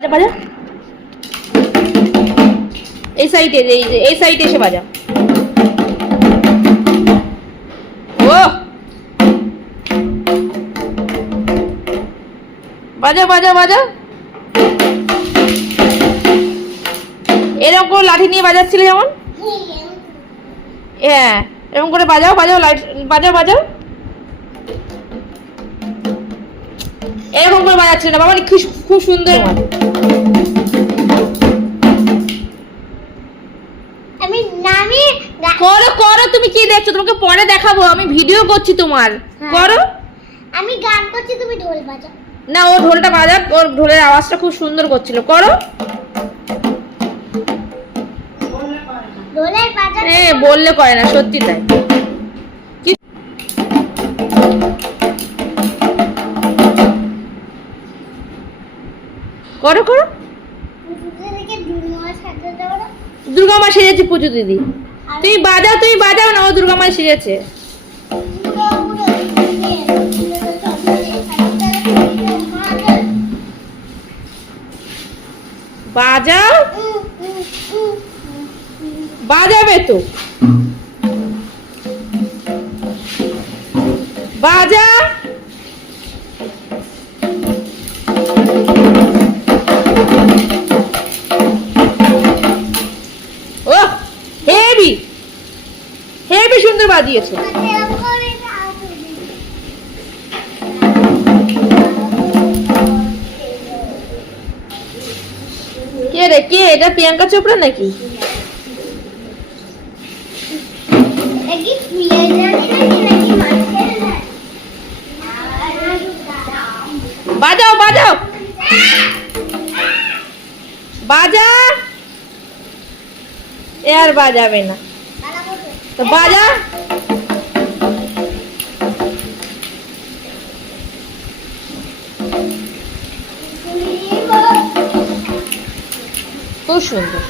বাজা বাজা, এই সাইডে, এই সাইডে এসে বাজা। ও বাজা বাজা বাজা, এরকম করে লাঠি নিয়ে বাজাচ্ছিলে যেমন, হ্যাঁ এরকম করে বাজাও বাজাও, লাইট বাজাও বাজাও, এরকম করে বাজাচ্ছিলে না বাবা, খুব সুন্দর। আমি নামি করো করো, তুমি কি দেখছো? তোমাকে পরে দেখাবো, আমি ভিডিও করছি তোমার। করো। আমি গান করছি, তুমি ঢোল বাজাও। না, ও ঢোলটা বাজা, ওর ঢোলের আওয়াজটা খুব সুন্দর করছিল। করো। ঢোলের বাজা হ্যাঁ বললে করে না, সত্যি তাই। করো করো। দুর্গা মা সেজেছে পুজো দিদি। তুমি বাজাও না, ও দুর্গা মা সেজেছে। বাজাও, বাজাবে তো, বাজা। ও হেভি হেভি সুন্দর বাজিয়েছে। কে রে, কে এটা? প্রিয়াঙ্কা চোপড়া নাকি? বাজাও বাজাও বাজা, এ আর বাজাবে না তো বাজা। খুব সুন্দর।